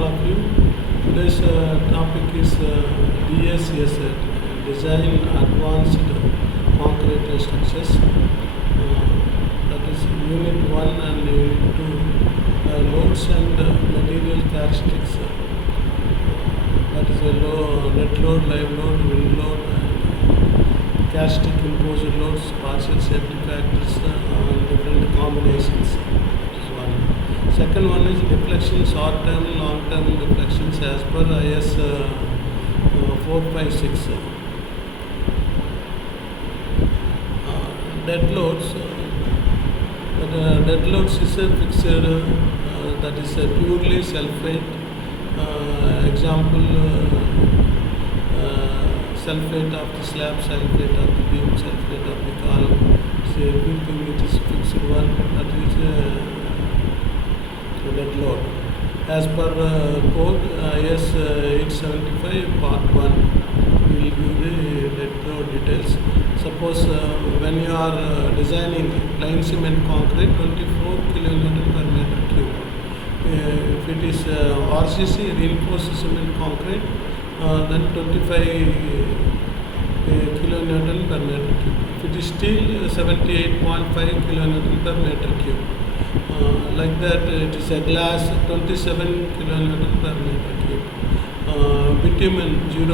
all of you. Today's topic is DACS, Design Advanced Concrete Structures. That is Unit 1 and Unit 2. Loads and material characteristics. That is a net load, live load, wind load, characteristic imposed loads, partial safety factors, and different combinations. Second one is deflection, short-term, long-term deflections as per IS 456. Dead loads. Dead loads is a fixed, that is a purely self-weight. Example, self-weight of the slab, self-weight of the beam, self-weight of the column. So everything it is fixed one. That is dead load. As per code IS 875 part 1, we will give the dead load details. Suppose when you are designing plain cement concrete, 24 kN per meter cube. If it is RCC, reinforced cement concrete, then 25 kN per meter cube. If it is steel, 78.5 kN per meter cube. Like that, it is a glass, 27 kN per meter cube. Bitumen, 0.102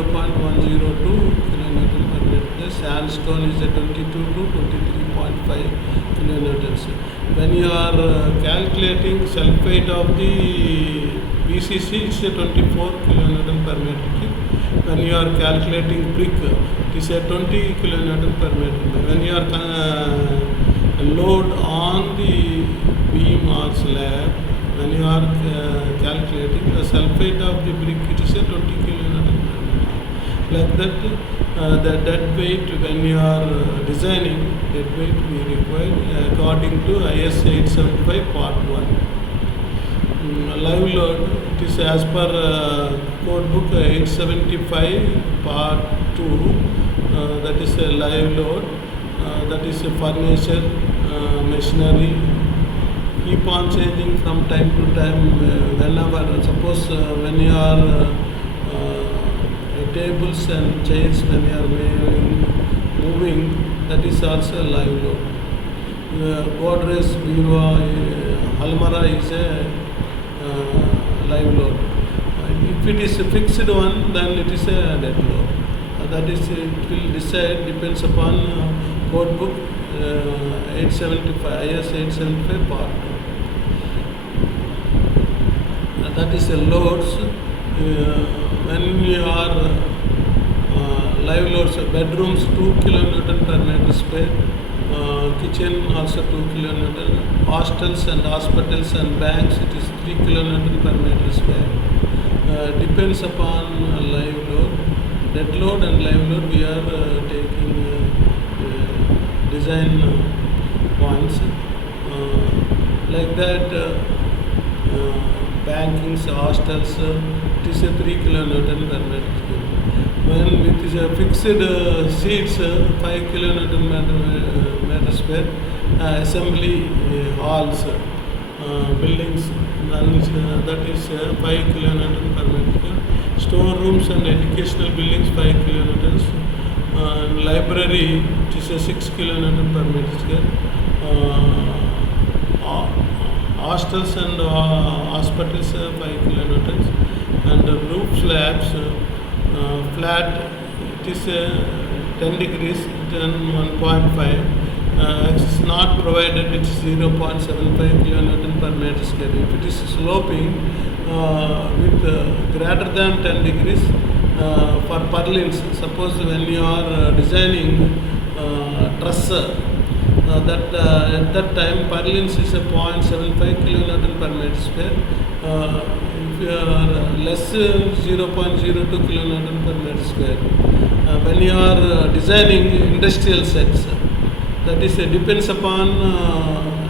kN per meter cube. Sandstone is a 22 to 23.5 kN. When you are calculating sulfate of the BCC, it's a 24 kN per meter cube. When you are calculating brick, it is a 20 kN per meter cube. When you are load on the beam or slab, when you are calculating the sulfate of the brick, it is a 20 kN per meter. Like that, the dead weight when you are designing, dead weight we require according to IS 875 part 1. Live load, it is as per code book 875 part 2, that is a live load, that is a furniture, machinery, keep on changing from time to time. Whenever, suppose when you are tables and chairs, when you are moving, that is also a live load. Godrej, bureau, almara is a live load. If it is a fixed one, then it is a dead load. That is, it will decide, depends upon code book 875, IS 875 part 2. That is a loads. When you are live loads, bedrooms 2 kN per meter square, kitchen also 2 kN, hostels and hospitals and banks, it is 3 kN per meter square. Depends upon live load. Dead load and live load we are taking design points. Like that, bankings, hostels, it is a 3 kN per meter square. When it is a fixed seats, 5 kN meter square, assembly halls, buildings, that is 5 kN per meter square. Storerooms and educational buildings 5 kN. Library, it is a 6 kN per meter square. Hostels and hospitals 5 kN. And roof slabs, flat, it is 10 degrees, then 1.5. It is not provided, it is 0.75 kN per meter square. If it is sloping with greater than 10 degrees for purlins, suppose when you are designing truss, that at that time purlins is a 0.75 kN per meter square. If you are less 0.02 kN per meter square. When you are designing industrial sets, that is depends upon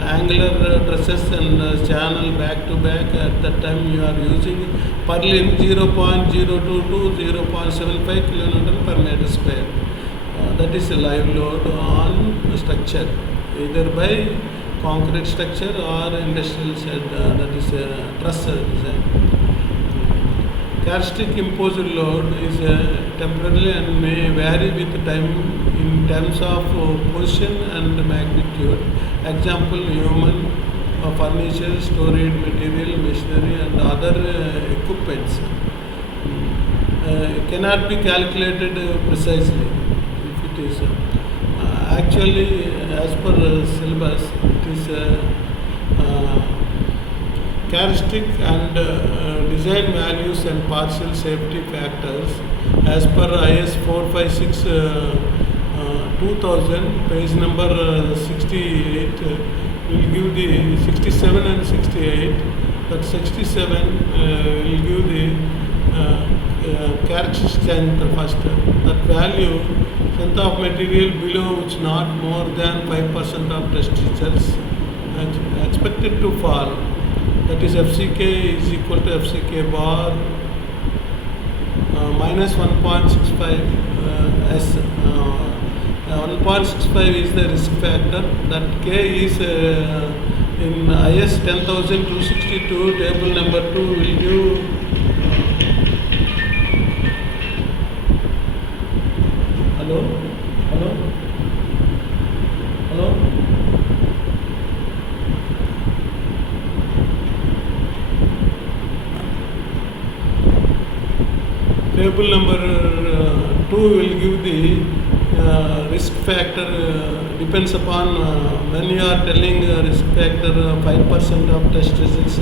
angular trusses and channel back to back. At that time you are using purlin 0.02 to 0.75 kN per meter square. That is a live load on structure, either by concrete structure or industrial shed, that is a truss design. Characteristic imposed load is temporary and may vary with time in terms of position and magnitude. Example, human, furniture, storage material, machinery and other equipments. Cannot be calculated precisely if it is. Actually, as per syllabus, it is characteristic and design values and partial safety factors as per IS 456 2000, page number 68, will give the 67 and 68. That 67 will give the characteristic strength first. That value, strength of material below which not more than 5% of test results expected to fall. That is FCK is equal to FCK bar minus 1.65 S. 1.65 is the risk factor. That K is in IS 10262 table number 2 will give hello. Table number 2 will give the risk factor depends upon when you are telling risk factor 5% of test results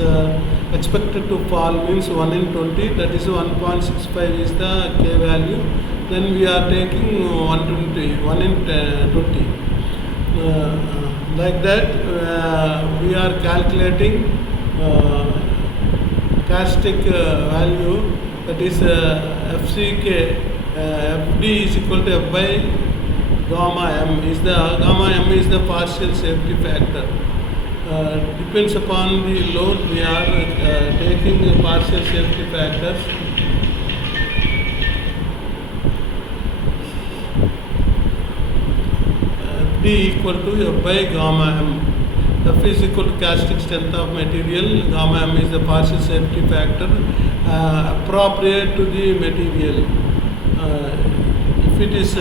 expected to fall means 1 in 20, that is 1.65 is the K value. Then we are taking 1 in 20. Like that we are calculating characteristic value, that is FCK, FD is equal to F by gamma M. Gamma M is the partial safety factor. Depends upon the load we are taking the partial safety factors. FD equal to F by gamma M. F is equal to characteristic strength of material, gamma M is the partial safety factor appropriate to the material. If it is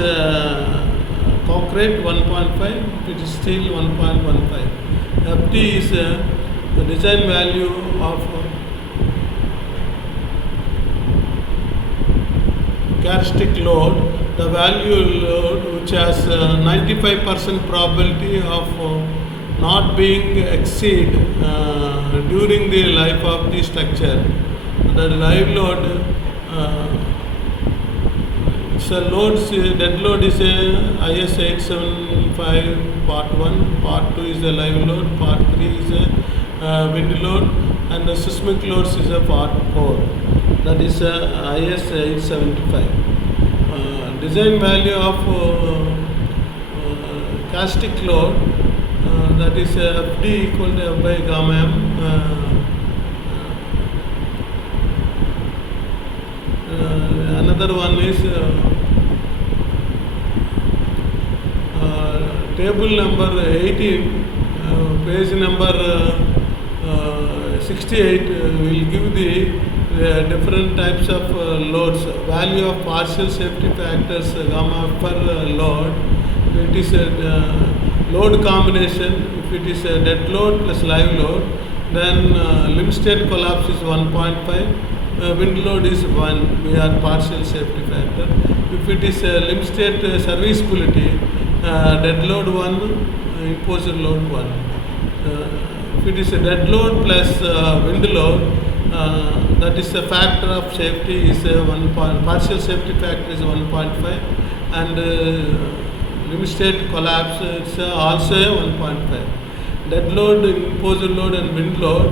concrete 1.5, if it is steel 1.15. FD is the design value of characteristic load, the value load which has 95% probability of not being exceed during the life of the structure. The live load, so loads, dead load is IS 875 part 1, part 2 is a live load, part 3 is a wind load, and the seismic loads is a part 4, that is IS 875. Design value of characteristic load, that is FD equal to F by gamma M. Another one is table number 18, page number 68 will give the different types of loads. Value of partial safety factors gamma per load. It is a load combination. If it is a dead load plus live load, then limb state collapse is 1.5. Wind load is 1, we are partial safety factor. If it is a limb state serviceability, dead load 1, imposed load 1. If it is a dead load plus wind load, that is a factor of safety is 1 point, partial safety factor is 1.5, and limb state collapse is also 1.5. Dead load, imposed load and wind load,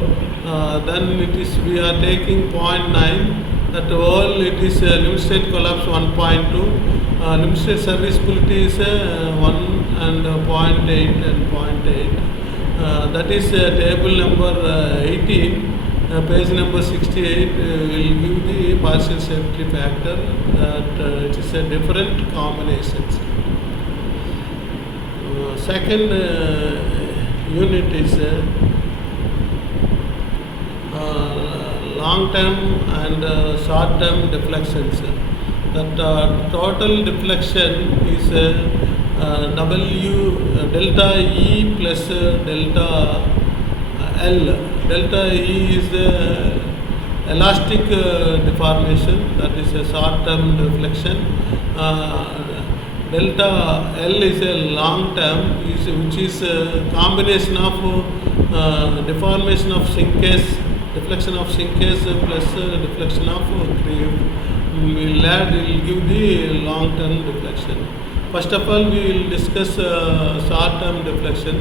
then it is we are taking 0.9, that all it is limb state collapse 1.2, limb state serviceability is 1 and 0.8 and 0.8. That is table number 18, page number 68 will give the partial safety factor, that it is a different combinations. Second unit is long term and short term deflections. That total deflection is W delta E plus delta L. Delta E is the elastic deformation, that is a short term deflection. Delta L is a long term, which is a combination of deformation of sinkers, deflection of sinkers plus deflection of creep. Will give the long term deflection. First of all, we will discuss short term deflection.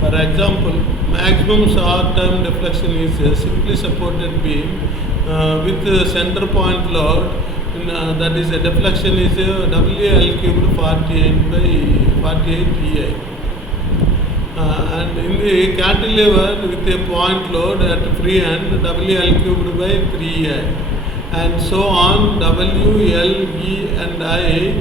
For example, maximum short term deflection is a simply supported beam with center point load. That is a deflection is WL cubed 48 by 48 EI. And in the cantilever with a point load at free end, WL cubed by 3EI. And so on, W, L, E and I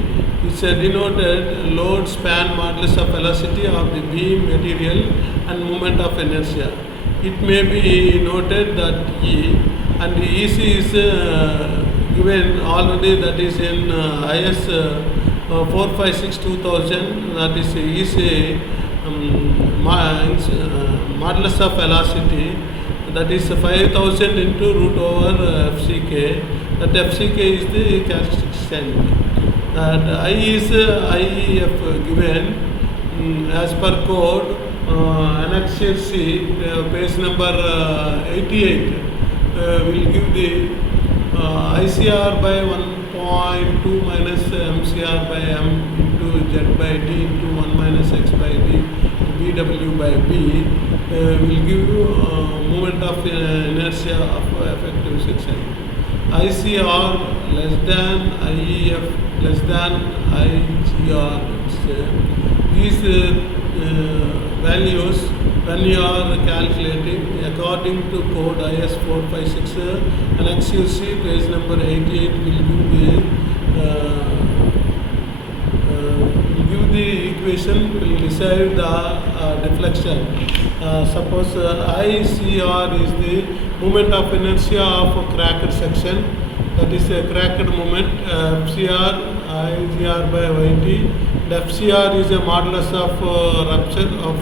is denoted load span modulus of velocity of the beam material and moment of inertia. It may be noted that E and EC is given already, that is in IS 456-2000, that is EC modulus of velocity, that is 5000 into root over FCK. That FCK is the characteristic strength. And I is IEF given as per code Annexure C, page number 88, will give the ICR by 1.2 minus MCR by M into Z by D into 1 minus X by D BW by B will give you moment of inertia of effective section. ICR less than IEF less than IGR. These values, when you are calculating according to code IS 456 Annexure C, page number 88, will give the equation, will decide the deflection. Suppose ICR is the moment of inertia of a cracked section, that is a cracked moment. FCR IGR by YT. The FCR is a modulus of rupture of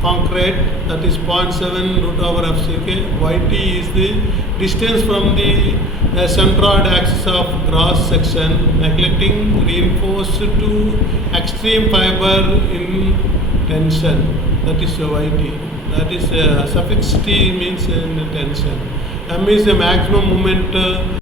concrete, that is 0.7 root over FCK. YT is the distance from the centroid axis of cross section, neglecting reinforced to extreme fiber in tension, that is YT. That is suffix T means in tension. M is the maximum moment